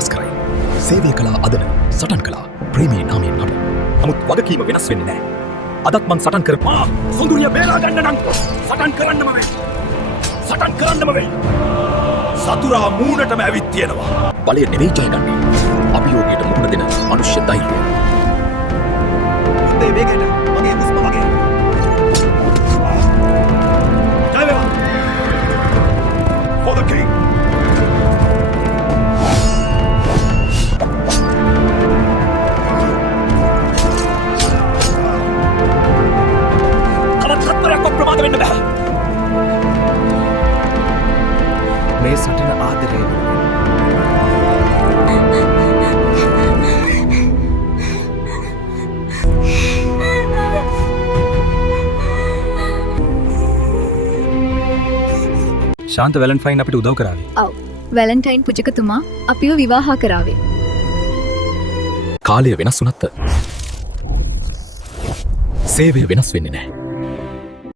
වෙනස් කරයි. සේවය කළා අදන සටන් කළා ප්‍රේමී නාමයෙන් මට. නමුත් වගකීම වෙනස් වෙන්නේ නැහැ. අදත් මං සටන් කරපා සොඳුරිය බේරා ගන්න නම් සටන් කරන්නම වෙයි. සටන් කරන්නම වෙයි. සතුරා මූණටම ඇවිත් තියෙනවා. බලය නෙවෙයි ජයගන්නේ. අභියෝගයට මුහුණ දෙන මනුෂ්‍ය ධෛර්යය. යුද්ධයේ වේගයට මගේ හුස්ම වගේ. ජය වේවා. For the king. ප්‍රමාද වෙන්න බෑ. මේ සටන ආදරේ ශාන්ත වැලන්ටයින් අපිට උදව් කරාවේ. ඔව්. වැලන්ටයින් පුජකතුමා අපිව විවාහ කරාවේ. කාලය වෙනස් වුණත් සේවය වෙනස් වෙන්නේ නැහැ.